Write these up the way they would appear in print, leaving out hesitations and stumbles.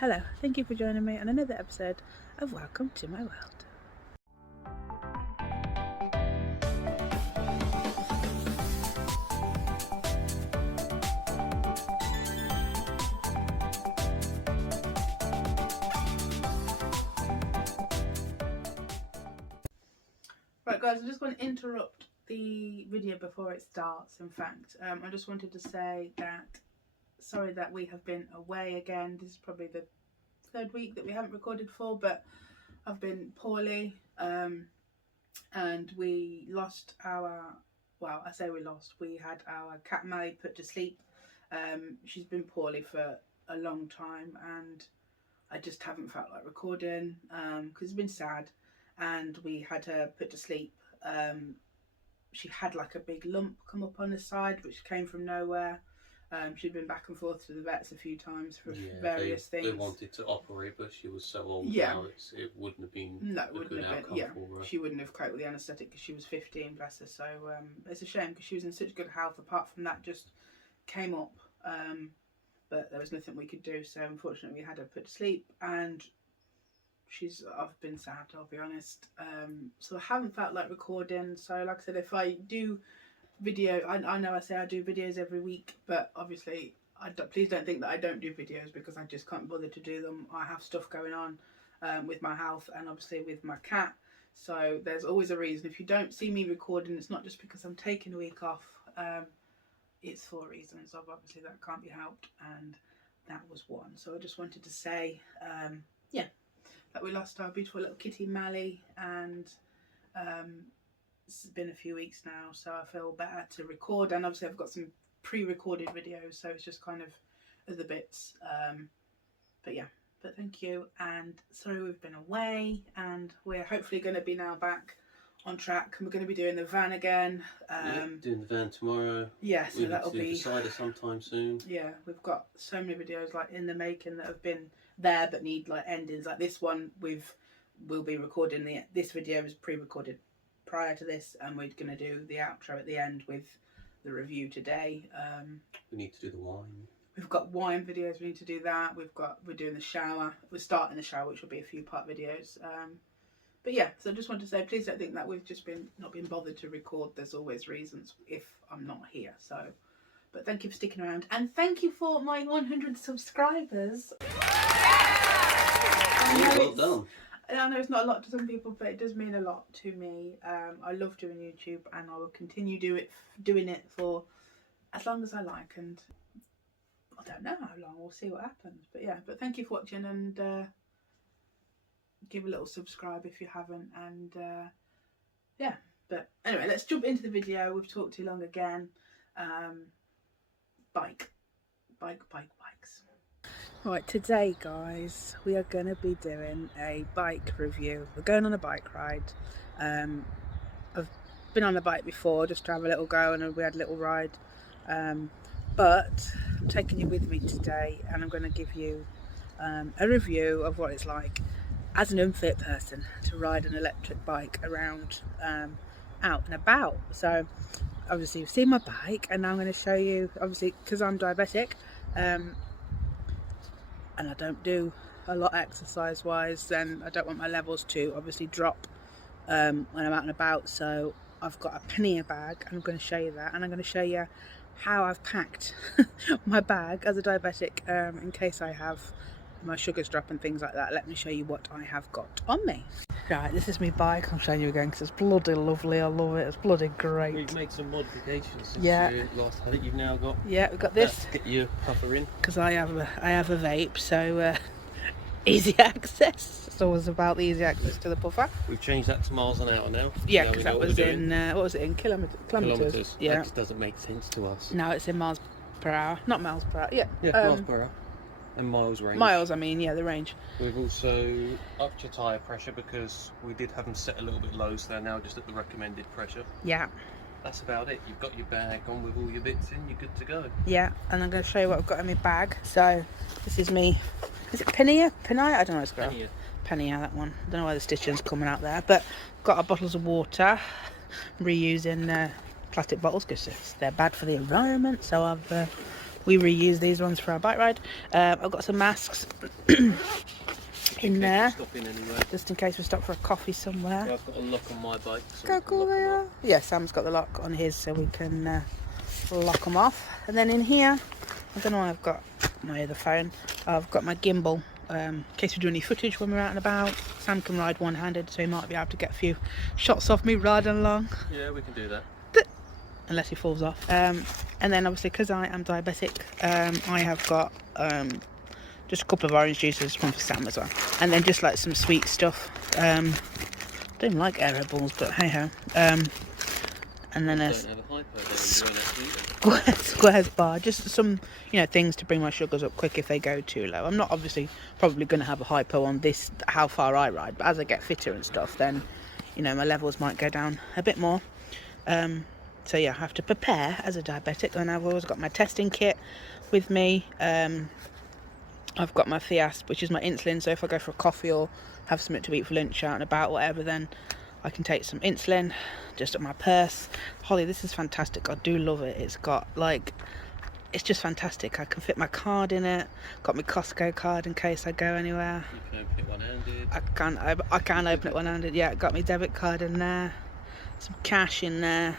Hello, thank you for joining me on another episode of Welcome to My World. Right guys, I'm just going to interrupt the video before it starts. In fact, I just wanted to say that sorry that we have been away again. This is probably the third week that we haven't recorded for, but I've been poorly, and we lost our, well, I say we lost, we had our cat Mally put to sleep. She's been poorly for a long time and I just haven't felt like recording because it's been sad, and we had her put to sleep. She had like a big lump come up on her side which came from nowhere. She'd been back and forth to the vets a few times for various things. They wanted to operate, but she was so old now it wouldn't have been a good outcome for her. She wouldn't have coped with the anaesthetic because she was 15, bless her. So it's a shame because she was in such good health. Apart from that, just came up, but there was nothing we could do. So unfortunately, we had her put to sleep, and I've been sad, I'll be honest. So I haven't felt like recording. So like I said, if I do video, I know I say I do videos every week, but obviously please don't think that I don't do videos because I just can't bother to do them. I have stuff going on with my health and obviously with my cat, so there's always a reason. If you don't see me recording, it's not just because I'm taking a week off. It's for reasons of obviously that can't be helped, and that was one. So I just wanted to say that we lost our beautiful little kitty Mally, and it's been a few weeks now, so I feel better to record, and obviously I've got some pre-recorded videos, so it's just kind of other bits, but thank you, and sorry we've been away, and we're hopefully going to be now back on track, and we're going to be doing the van again. Doing the van tomorrow. Yeah, so that'll be decided sometime soon. Yeah, we've got so many videos like in the making that have been there but need like endings. Like this one, we'll be recording this video is pre-recorded prior to this, and we're going to do the outro at the end with the review today. We need to do the wine. We've got wine videos, we need to do that. We're doing the shower. We're starting the shower, which will be a few part videos. But yeah, so I just want to say, please don't think that we've just not been bothered to record. There's always reasons if I'm not here. So, but thank you for sticking around, and thank you for my 100 subscribers. Well done. I know it's not a lot to some people, but it does mean a lot to me. I love doing YouTube, and I will continue doing it for as long as I like, and I don't know how long. We'll see what happens. But yeah, but thank you for watching, and give a little subscribe if you haven't, and yeah. But anyway, let's jump into the video. We've talked too long again. Bikes. Right, today guys, we are going to be doing a bike review. We're going on a bike ride. I've been on a bike before just to have a little go, and we had a little ride, but I'm taking you with me today, and I'm going to give you a review of what it's like as an unfit person to ride an electric bike around out and about. So obviously you've seen my bike, and now I'm going to show you, obviously because I'm diabetic, and I don't do a lot exercise wise, then I don't want my levels to obviously drop when I'm out and about. So I've got a pannier bag, and I'm going to show you that, and I'm going to show you how I've packed my bag as a diabetic, in case I have my sugars drop and things like that. Let me show you what I have got on me. Right, this is my bike. I'm showing you again because it's bloody lovely. I love it. It's bloody great. We've made some modifications since you last had it. You've now got we've got this. Get your puffer in because I have a vape, so easy access. It's always about the easy access to the puffer. We've changed that to miles an hour now. Yeah, because that was in what was it, in kilometers? Yeah, that just doesn't make sense to us. No, it's in miles per hour, not miles per hour. Yeah, miles per hour. And miles range. Miles, I mean, yeah, the range. We've also upped your tyre pressure because we did have them set a little bit low, so they're now just at the recommended pressure. Yeah. That's about it. You've got your bag on with all your bits in, you're good to go. Yeah, and I'm going to show you what I've got in my bag. So, this is me. Is it pannier? I don't know what it's called. Pannier, that one. I don't know why the stitching's coming out there, but got our bottles of water. reusing plastic bottles because they're bad for the environment. So I've we reuse these ones for our bike ride. I've got some masks in there, just in case we stop for a coffee somewhere. So I've got a lock on my bike. So How cool they are. Yeah, Sam's got the lock on his, so we can lock them off. And then in here, I don't know why I've got my other phone. I've got my gimbal, in case we do any footage when we're out and about. Sam can ride one-handed, so he might be able to get a few shots of me riding along. Yeah, we can do that. Unless he falls off. And then obviously, because I am diabetic, I have got just a couple of orange juices, one for Sam as well. And then just like some sweet stuff. I don't like Aero balls, but hey ho. And then a squares bar, just some, you know, things to bring my sugars up quick if they go too low. I'm not obviously probably going to have a hypo on this, how far I ride, but as I get fitter and stuff, then, you know, my levels might go down a bit more. So yeah, I have to prepare as a diabetic, and I've always got my testing kit with me. I've got my Fiasp, which is my insulin, so if I go for a coffee or have something to eat for lunch out and about, whatever, then I can take some insulin just at my purse. Holly, this is fantastic. I do love it. It's got like, it's just fantastic. I can fit my card in it. Got my Costco card in case I go anywhere. You can open it one-handed. I can open it one-handed. Yeah, got my debit card in there. Some cash in there.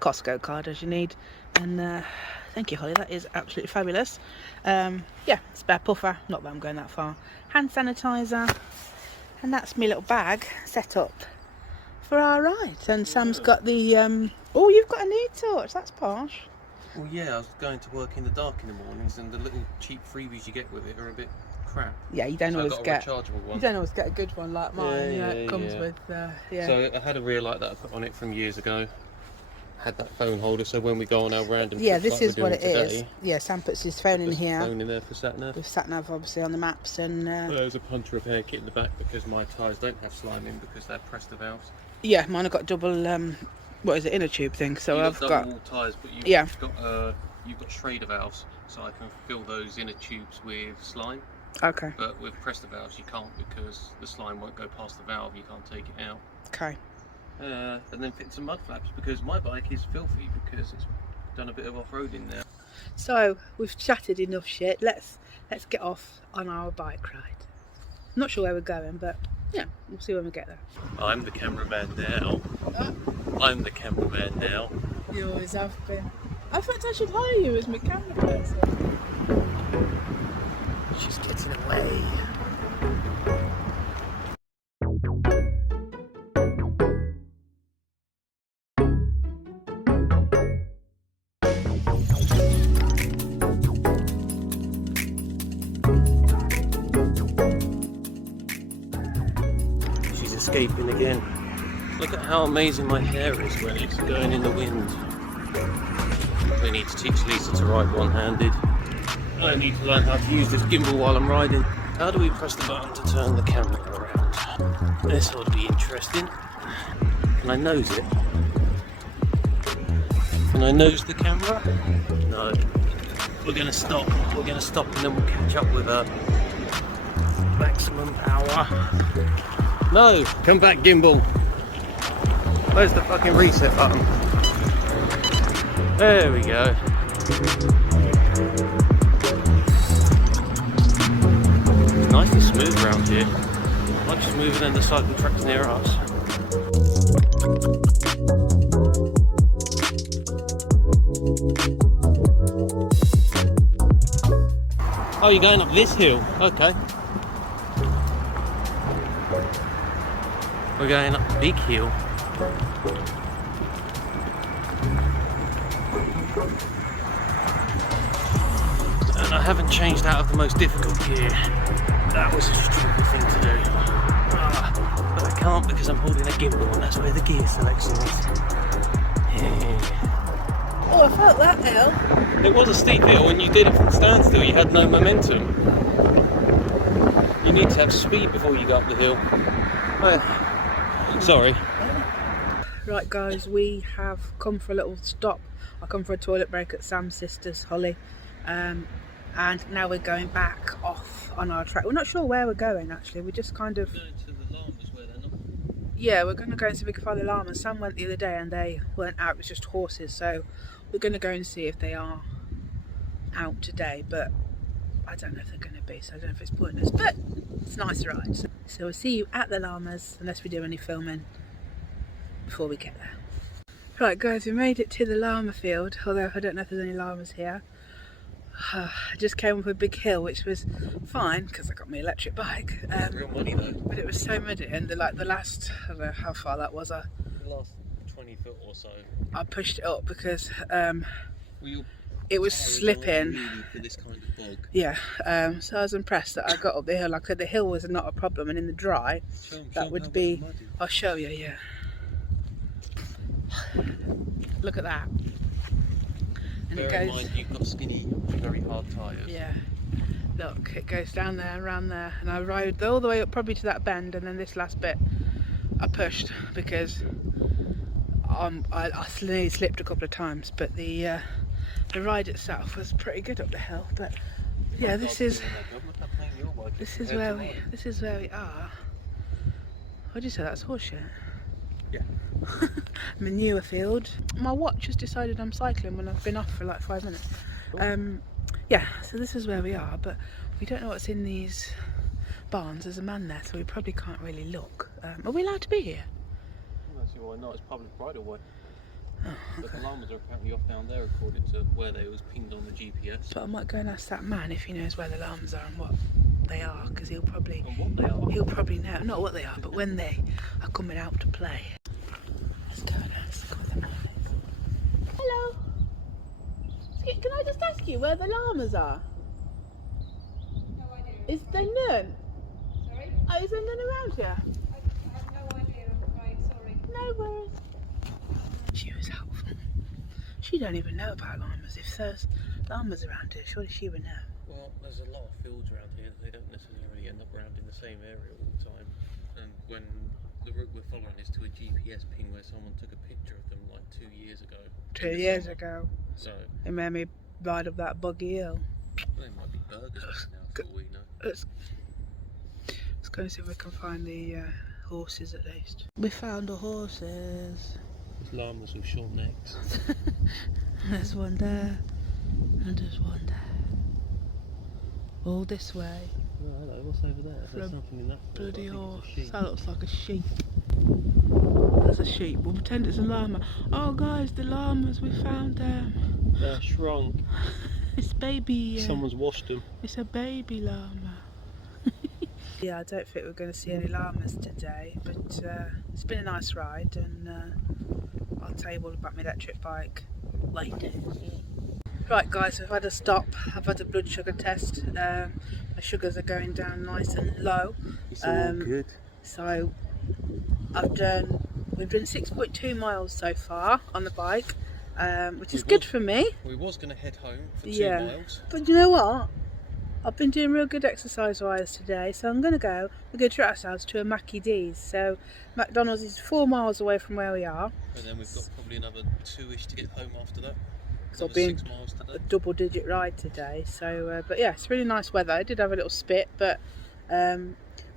Costco card as you need. And thank you, Holly. That is absolutely fabulous. Yeah, spare puffer. Not that I'm going that far. Hand sanitizer. And that's my little bag set up for our ride. And Sam's got the oh, you've got a knee torch. That's posh. Well, yeah, I was going to work in the dark in the mornings, and the little cheap freebies you get with it are a bit crap. Yeah, you don't always get a rechargeable one. You don't always get a good one like mine. Yeah, it comes with yeah. So I had a reel like that I put on it from years ago. Had that phone holder, so when we go on our random yeah, trips this like is what it today, is. Yeah, Sam puts his phone in here. Phone in there for sat nav. With sat nav obviously on the maps, and there's a punch repair kit in the back because my tyres don't have slime in because they're Presta valves. Yeah, mine have got double what is it, inner tube thing. So I've got double tyres, but you've got Schrader valves, so I can fill those inner tubes with slime. Okay. But with Presta valves you can't, because the slime won't go past the valve. You can't take it out. Okay. And then fit some mud flaps because my bike is filthy because it's done a bit of off-roading now. So we've chatted enough shit. Let's get off on our bike ride. I'm not sure where we're going, but yeah, we'll see when we get there. I'm the cameraman now. I'm the cameraman now. You always have been. I thought I should hire you as my camera person. She's getting away. Escaping again. Look at how amazing my hair is when it's going in the wind. We need to teach Lisa to ride one-handed. I need to learn how to use this gimbal while I'm riding. How do we press the button to turn the camera around? This ought to be interesting. Can I nose it? Can I nose the camera? No. We're going to stop. We're going to stop and then we'll catch up with her. Maximum power. No! Come back, gimbal! Where's the fucking reset button? There we go. It's nice and smooth around here. Much smoother than the cycle tracks near us. Oh, you're going up this hill? Okay. We're going up the big hill. And I haven't changed out of the most difficult gear. That was a stupid thing to do. But I can't because I'm holding a gimbal and that's where the gear selection is. Yeah. Oh, I felt that hill. It was a steep hill and you did it from standstill. You had no momentum. You need to have speed before you go up the hill. Sorry. Right guys, we have come for a little stop. I come for a toilet break at Sam's sister's, Holly. And now we're going back off on our track. We're not sure where we're going actually. We're just kind of... We're going to the llamas where they're not. Yeah, we're going to go and see if we can find the llamas. Sam went the other day and they weren't out, it was just horses. So we're going to go and see if they are out today, but I don't know if they're going to be, so I don't know if it's pointless, but it's a nice ride. So we'll see you at the llamas, unless we do any filming before we get there. Right guys, we made it to the llama field, although I don't know if there's any llamas here. I just came up a big hill, which was fine because I got my electric bike. Real muddy though. But it was so muddy, and the last, I don't know how far that was. The last 20 foot or so. I pushed it up because Well, it was slipping. Really for this kind of bog. Yeah, so I was impressed that I got up the hill. Like the hill was not a problem, and in the dry, that would be. I'll show you. Yeah. Look at that. And Bear in mind you've got skinny, very hard tyres. Yeah. Look, it goes down there, around there, and I rode all the way up probably to that bend, and then this last bit I pushed because I nearly slipped a couple of times, but the ride itself was pretty good up the hill. But yeah, this is where we are. What did you say? That's horseshit. Yeah. Manure field. My watch has decided I'm cycling when I've been off for like 5 minutes. Yeah, so this is where we are, but we don't know what's in these barns. There's a man there, so we probably can't really look. Are we allowed to be here? I don't see why not. It's public right away. Oh, okay. But the llamas are apparently off down there according to where they was pinged on the GPS. But I might go and ask that man if he knows where the llamas are and what they are, because he'll probably know, not what they are, but when they are coming out to play. Let's go and ask where the llamas are. Hello. Can I just ask you where the llamas are? No idea. Is there none? Sorry? Oh, is there none around here? I have no idea, I'm afraid, sorry. No worries. She was helpful. She don't even know about llamas. If there's llamas around here, surely she would know. Well, there's a lot of fields around here that they don't necessarily end up around in the same area all the time. And when the route we're following is to a GPS ping where someone took a picture of them like 2 years ago. 2 years ago. So It made me ride up that buggy hill. they might be burgers now for all we know. Let's go and see if we can find the horses at least. We found the horses. There's llamas with short necks. There's one there, and there's one there. All this way. Oh, hello, what's over there? There's something in that field. Bloody I think horse. it's a sheep. That looks like a sheep. There's a sheep. We'll pretend it's a llama. Oh guys, the llamas, we found them. They're shrunk. It's baby. Someone's washed them. It's a baby llama. Yeah, I don't think we're going to see any llamas today, but it's been a nice ride, and I'll tell you all about my electric bike later. Right guys, I've had a stop. I've had a blood sugar test. My sugars are going down nice and low. It's all good. So we've done 6.2 miles so far on the bike, which is good for me. We was going to head home for 2 miles. But you know what? I've been doing real good exercise-wise today, so we're going to treat ourselves to a Mackie D's. So McDonald's is 4 miles away from where we are. And then we've got probably another 2-ish to get home after that. So I've been 6 miles today. A double-digit ride today. So, but yeah, it's really nice weather. I did have a little spit, but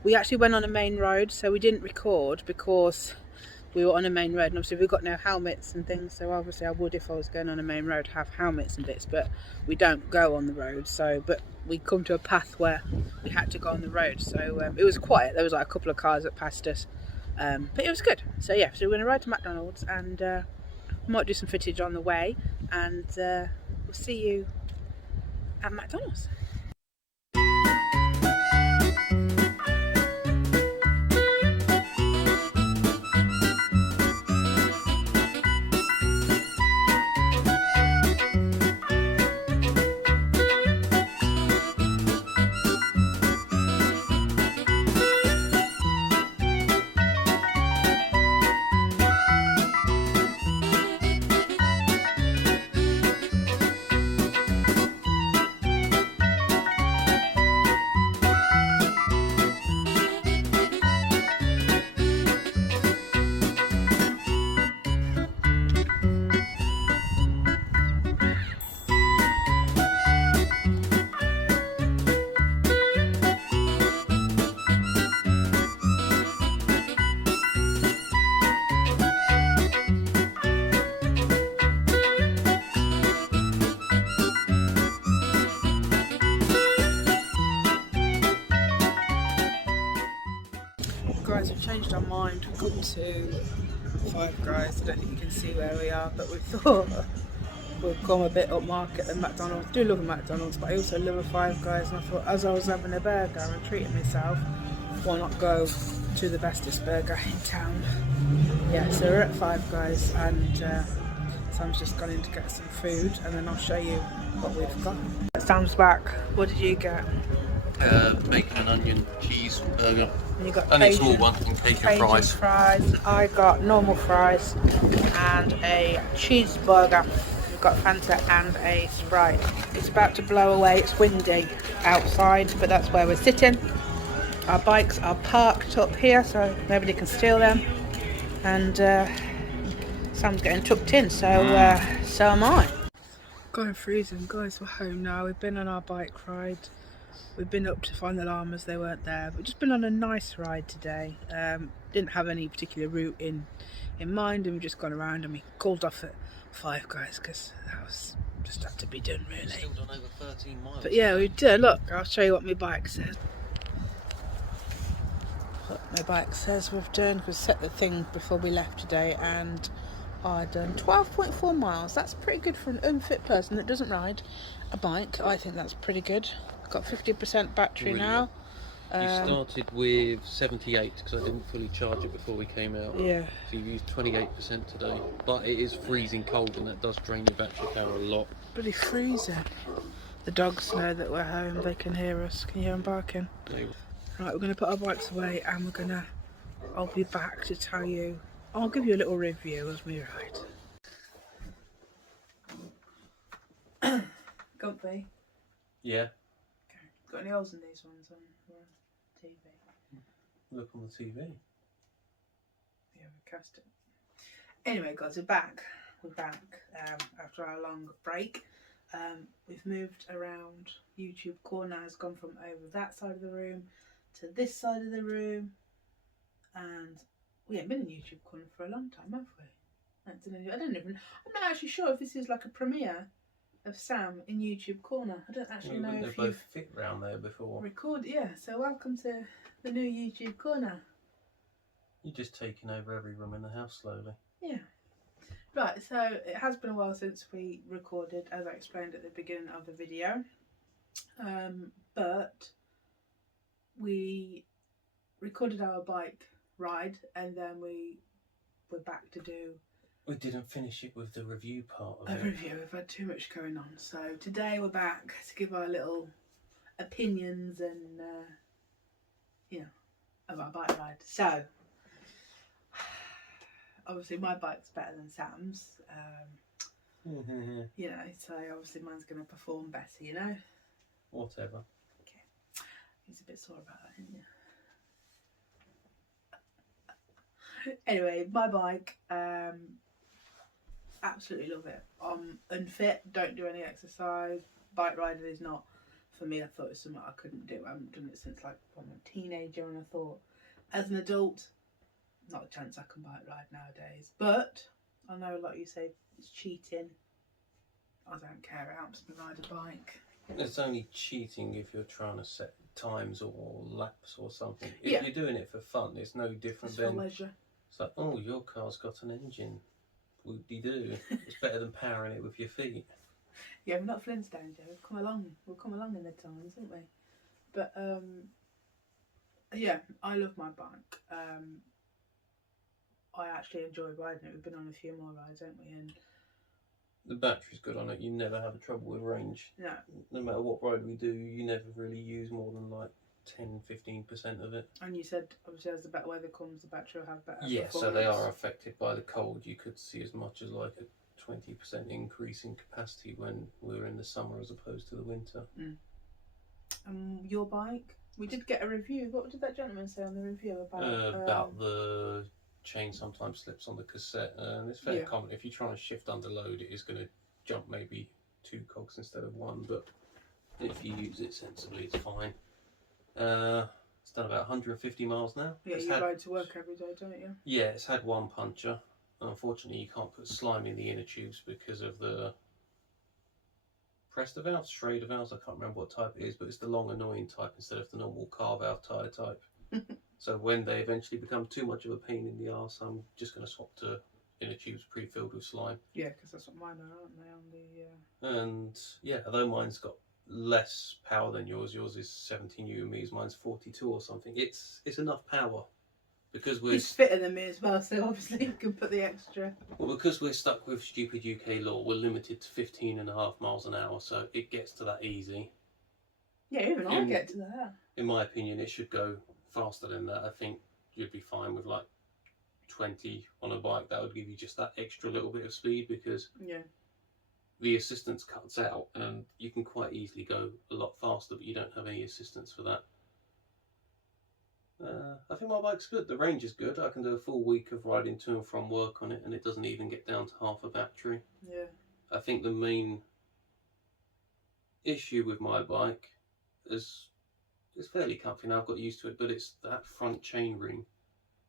we actually went on a main road, so we didn't record because we were on a main road, and obviously we've got no helmets and things, so obviously I would, if I was going on a main road, have helmets and bits, but we don't go on the road. So but we come to a path where we had to go on the road, so it was quiet. There was like a couple of cars that passed us, but it was good. So yeah, so we're going to ride to McDonald's, and we might do some footage on the way, and we'll see you at McDonald's. guys, we've changed our mind. We've come to Five Guys. I don't think you can see where we are, but we thought we'd come a bit upmarket than McDonald's. I do love a McDonald's, but I also love a Five Guys, and I thought as I was having a burger and treating myself, why not go to the bestest burger in town? Yeah, so we're at Five Guys, and Sam's just gone in to get some food, and then I'll show you what we've got. Sam's back. What did you get? Bacon and onion cheese burger. And you got only a Cajun, small one and Cajun fries. I got normal fries and a cheeseburger. We've got Fanta and a Sprite. It's about to blow away. It's windy outside, but that's where we're sitting. Our bikes are parked up here, so nobody can steal them. And Sam's getting tucked in, so am I. God, I'm freezing. Guys, we're home now. We've been on our bike ride. We've been up to find the llamas, they weren't there. We've just been on a nice ride today. Didn't have any particular route in mind, and we've just gone around, and we called off at Five Guys because that was just had to be done, really. We've still done over 13 miles. But yeah, we did. Look, I'll show you what my bike says. What my bike says we've done. We set the thing before we left today, and I've done 12.4 miles. That's pretty good for an unfit person that doesn't ride a bike. I think that's pretty good. Got 50% battery really now. You started with 78 because I didn't fully charge it before we came out. Yeah. So you've used 28% today, but it is freezing cold and that does drain your battery power a lot. Bloody freezing. The dogs know that we're home. They can hear us. Can you hear them barking? Yeah. Right, we're going to put our bikes away, and I'll be back to tell you. I'll give you a little review as we ride. Comfy. Yeah. Got any holes in these ones on TV? Look on the TV. Yeah, we cast it. Anyway, guys, we're back. After our long break. We've moved around. YouTube corner has gone from over that side of the room to this side of the room, and we haven't been in YouTube corner for a long time, have we? I'm not actually sure if this is like a premiere of Sam in YouTube corner. I don't actually know if both fit round there before. Yeah, so welcome to the new YouTube corner. You're just taking over every room in the house slowly. Yeah. Right, so it has been a while since we recorded, as I explained at the beginning of the video. But we recorded our bike ride, and then we were back to do... We didn't finish it with the review part of it. Review, we've had too much going on. So today we're back to give our little opinions and, of our bike ride. So, obviously my bike's better than Sam's. So obviously mine's going to perform better, Whatever. Okay. He's a bit sore about that, isn't you? Anyway, my bike, absolutely love it. I'm unfit, don't do any exercise. Bike riding is not for me. I thought it was something I couldn't do. I haven't done it since I'm a teenager, and I thought as an adult, not a chance I can bike ride nowadays. But I know, like you say, it's cheating. I don't care. It helps me ride a bike. It's only cheating if you're trying to set times or laps or something. If you're doing it for fun, it's no different than... for leisure. It's like, oh, your car's got an engine. Whoop-de-doo. It's better than powering it with your feet. Yeah, we're not Flintstones, yeah. We've come along in the times, haven't we? But, yeah, I love my bike. I actually enjoy riding it. We've been on a few more rides, haven't we? And the battery's good on it. You never have a trouble with range. No. No matter what ride we do, you never really use more than like 10-15% of it. And you said, obviously, as the better weather comes, the battery will have better performance. So they are affected by the cold. You could see as much as like a 20% increase in capacity when we're in the summer as opposed to the winter. Your bike? We did get a review. What did that gentleman say on the review about the chain sometimes slips on the cassette, and it's fairly common. If you're trying to shift under load, it is going to jump maybe 2 cogs instead of 1, but if you use it sensibly, it's fine. It's done about 150 miles now. Yeah, you ride to work every day, don't you? Yeah, it's had 1 puncture. Unfortunately, you can't put slime in the inner tubes because of the Presta valves, Schrader valves. I can't remember what type it is, but it's the long annoying type instead of the normal car valve tyre type. So when they eventually become too much of a pain in the arse, I'm just going to swap to inner tubes pre-filled with slime. Yeah, because that's what mine are, aren't they? On the And yeah, although mine's got less power than yours is 17 UMEs, mine's 42 or something. It's enough power because we're he's fitter than me as well, so obviously you can put the extra. Well, because we're stuck with stupid UK law, we're limited to 15.5 miles an hour, so it gets to that easy. Yeah, even I get to that. In my opinion, it should go faster than that. I think you'd be fine with like 20 on a bike. That would give you just that extra little bit of speed, because the assistance cuts out and you can quite easily go a lot faster, but you don't have any assistance for that. I think my bike's good. The range is good. I can do a full week of riding to and from work on it, and it doesn't even get down to half a battery. Yeah. I think the main issue with my bike is it's fairly comfy now. I've got used to it, but it's that front chain ring.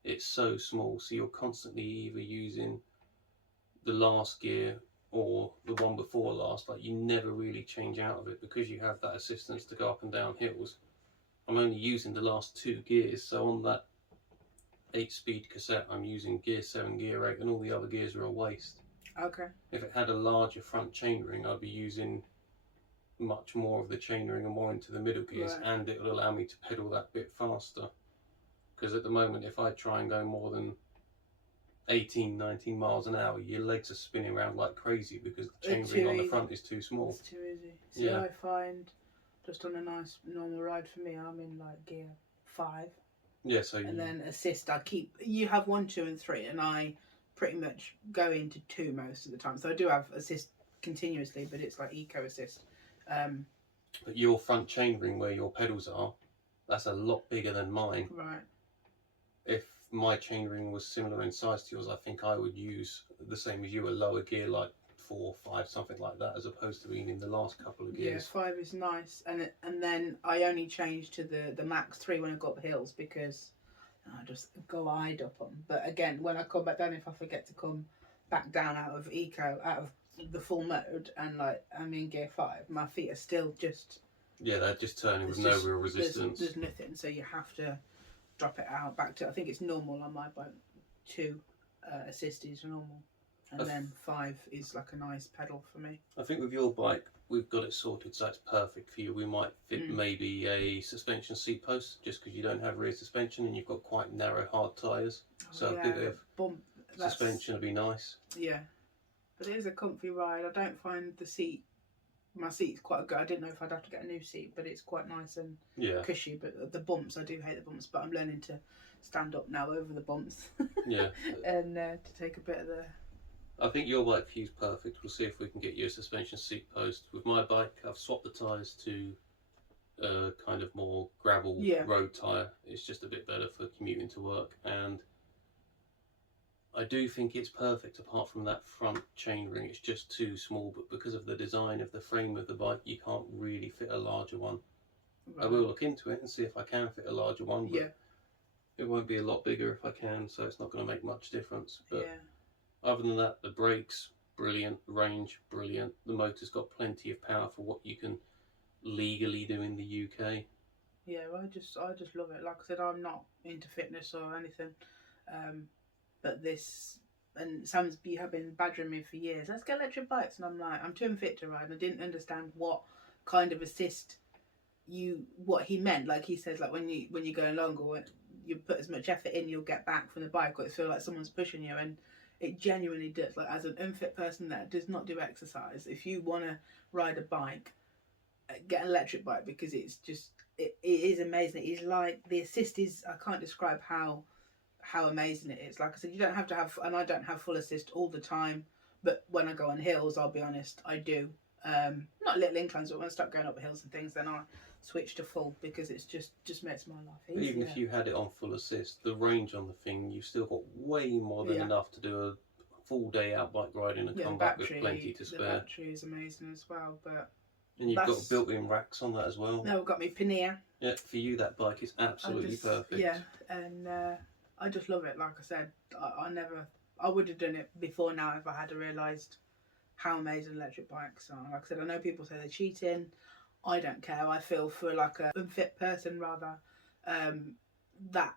It's so small, so you're constantly either using the last gear or the one before last. Like, you never really change out of it because you have that assistance to go up and down hills. I'm only using the last 2 gears, so on that 8-speed cassette I'm using gear 7, gear 8, and all the other gears are a waste. Okay. If it had a larger front chainring, I'd be using much more of the chainring and more into the middle gears, and it would allow me to pedal that bit faster. Because at the moment, if I try and go more than 18, 19 miles an hour, your legs are spinning around like crazy because the chainring on the front is too small. It's too easy. See, I find just on a nice normal ride for me, I'm in like gear 5. Yeah, so and then assist, you have 1, 2 and 3, and I pretty much go into 2 most of the time. So I do have assist continuously, but it's like eco assist. But your front chainring where your pedals are, that's a lot bigger than mine. Right. If my chainring was similar in size to yours, I think I would use the same as you, a lower gear like 4, 5, something like that, as opposed to being in the last couple of gears. Yeah, 5 is nice, and then I only changed to the max 3 when I got up hills because I just glide up them. But again, when I come back down, if I forget to come back down out of the full mode, and like I'm in gear 5, my feet are still just they're just turning with no real resistance. There's nothing, so you have to drop it out back to, I think it's normal on my bike. 2 assist is normal. And then 5 is like a nice pedal for me. I think with your bike, we've got it sorted, so it's perfect for you. We might fit maybe a suspension seat post, just because you don't have rear suspension and you've got quite narrow, hard tyres. So a bit of suspension would be nice. Yeah. But it is a comfy ride. I don't find my seat's quite good. I didn't know if I'd have to get a new seat, but it's quite nice and cushy. But the bumps, I do hate the bumps, but I'm learning to stand up now over the bumps. And to take a bit of the... I think your bike for you is perfect. We'll see if we can get you a suspension seat post. With my bike, I've swapped the tyres to a kind of more gravel road tyre. It's just a bit better for commuting to work, and I do think it's perfect apart from that front chainring. It's just too small, but because of the design of the frame of the bike, you can't really fit a larger one. Right. I will look into it and see if I can fit a larger one, but it won't be a lot bigger if I can, so it's not going to make much difference. But other than that, the brakes, brilliant. Range, brilliant. The motor's got plenty of power for what you can legally do in the UK. Yeah, well, I just love it. Like I said, I'm not into fitness or anything, but this, and Sam's been badgering me for years. Let's get electric bikes, and I'm like, I'm too unfit to ride. And I didn't understand what kind of assist what he meant. Like he says, like when you're going long, or when you put as much effort in, you'll get back from the bike, or it feels like someone's pushing you, and it genuinely does. Like, as an unfit person that does not do exercise, if you want to ride a bike, get an electric bike, because it's just it is amazing. It's like the assist is, I can't describe how amazing it is. Like I said, you don't have to have, and I don't have full assist all the time, but when I go on hills, I'll be honest, I do. Not little inclines, but when I start going up hills and things, then I switch to full, because it's just makes my life easier. Even if you had it on full assist, the range on the thing, you've still got way more than enough to do a full day out bike riding and come back with plenty to spare. The battery is amazing as well, and you've got built-in racks on that as well. No, I've got my Panea. Yeah, for you that bike is absolutely perfect. Yeah, and I just love it. Like I said, I would have done it before now if I had realised how amazing electric bikes are. Like I said, I know people say they're cheating. I don't care. I feel for like a unfit person rather, that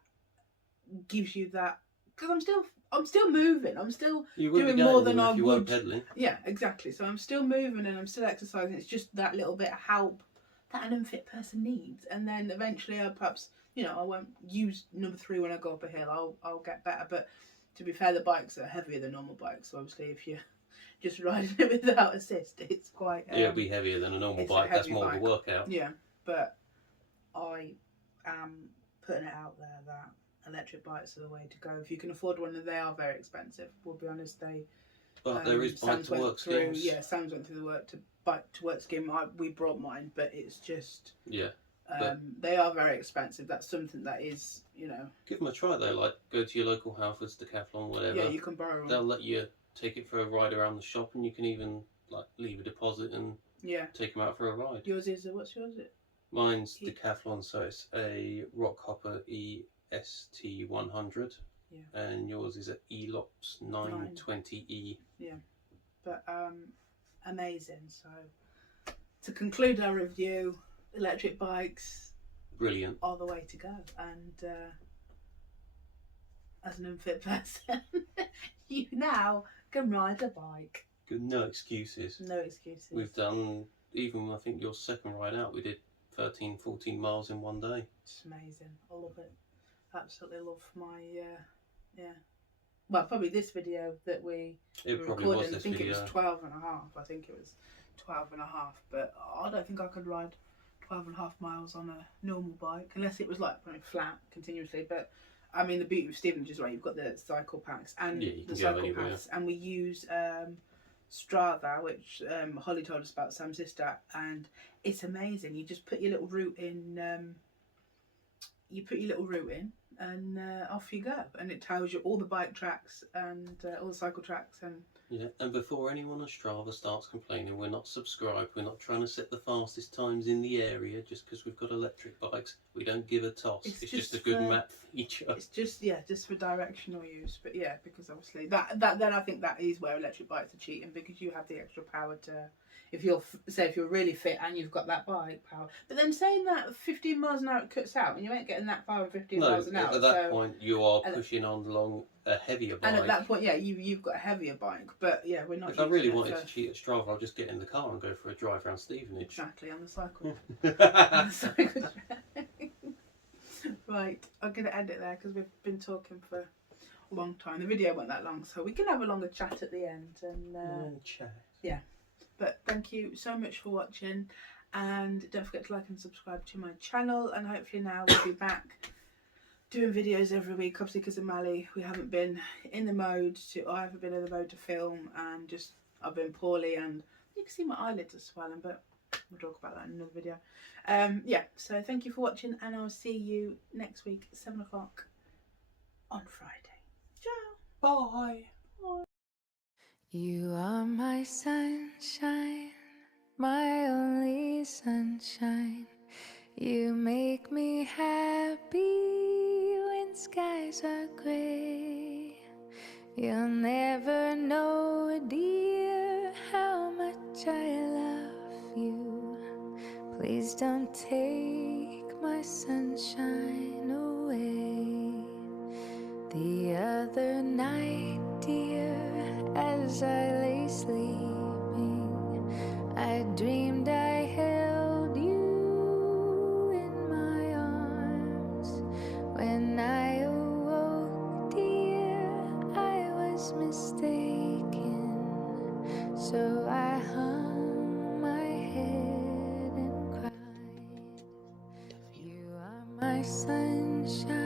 gives you that, because I'm still moving. I'm still doing more than I if you would. weren't pedaling. Yeah, exactly. So I'm still moving and I'm still exercising. It's just that little bit of help that an unfit person needs, and then eventually I perhaps, you know, I won't use number 3 when I go up a hill. I'll get better. But to be fair, the bikes are heavier than normal bikes. So obviously, if you're just riding it without assist, it's quite. It'll be heavier than a normal bike. That's more of a workout. Yeah, but I am putting it out there that electric bikes are the way to go. If you can afford one, and they are very expensive. We'll be honest, But there is bike to work schemes. Yeah, Sam's went through the bike to work scheme. We brought mine, but it's just they are very expensive. That's something that is, you know. Give them a try though. Like go to your local Halfords, Decathlon, whatever. Yeah, you can borrow them. They'll let you take it for a ride around the shop, and you can even like leave a deposit and take them out for a ride. Yours is what's yours? Mine's Decathlon, so it's a Rockhopper EST 100. Yeah. And yours is an Elops 920E. Yeah. But amazing. So to conclude our review, electric bikes, brilliant, are the way to go. And as an unfit person, you now can ride a bike. No excuses. No excuses. We've done, even I think your second ride out, we did 13, 14 miles in one day. It's amazing. I love it. Absolutely love my well, probably this video that we recorded. I think it was 12 and a half. I think it was 12 and a half. But I don't think I could ride 12 and a half miles on a normal bike unless it was like flat continuously. But I mean, the beauty of Stevenage is right. You've got the cycle packs and the cycle paths, and we use Strava, which Holly told us about, Sam's sister, and it's amazing. You just put your little route in. And off you go, and it tells you all the bike tracks and all the cycle tracks. And and before anyone on Strava starts complaining, we're not subscribed, we're not trying to set the fastest times in the area just because we've got electric bikes. We don't give a toss. It's just a good map feature. It's just for directional use. But yeah, because obviously that then I think that is where electric bikes are cheating, because you have the extra power to, if you're really fit and you've got that bike power. But then saying that 15 miles an hour it cuts out, and you ain't getting that far in 15 miles an hour. At that point you are pushing on along a heavier bike. And at that point, you've got a heavier bike. But yeah, we're not. If I really wanted to cheat at Strava, I'll just get in the car and go for a drive around Stevenage. Exactly, on the cycle. On the cycle track. Right, I'm going to end it there because we've been talking for a long time. The video wasn't that long, so we can have a longer chat at the end. And yeah. But thank you so much for watching, and don't forget to like and subscribe to my channel, and hopefully now we'll be back doing videos every week. Obviously because of Mally, we haven't been in the mode to, I haven't been in the mode to film, and just I've been poorly, and you can see my eyelids are swelling, but we'll talk about that in another video. Yeah, so thank you for watching, and I'll see you next week at 7 o'clock on Friday. Ciao. Bye. Bye. You are my sunshine, my only sunshine. You make me happy when skies are grey. You'll never know, dear, how much I love you. Please don't take my sunshine away. The other night, dear, as I lay sleeping, I dreamed I held you in my arms. When I awoke, dear, I was mistaken. So I hung my head and cried. You are my sunshine.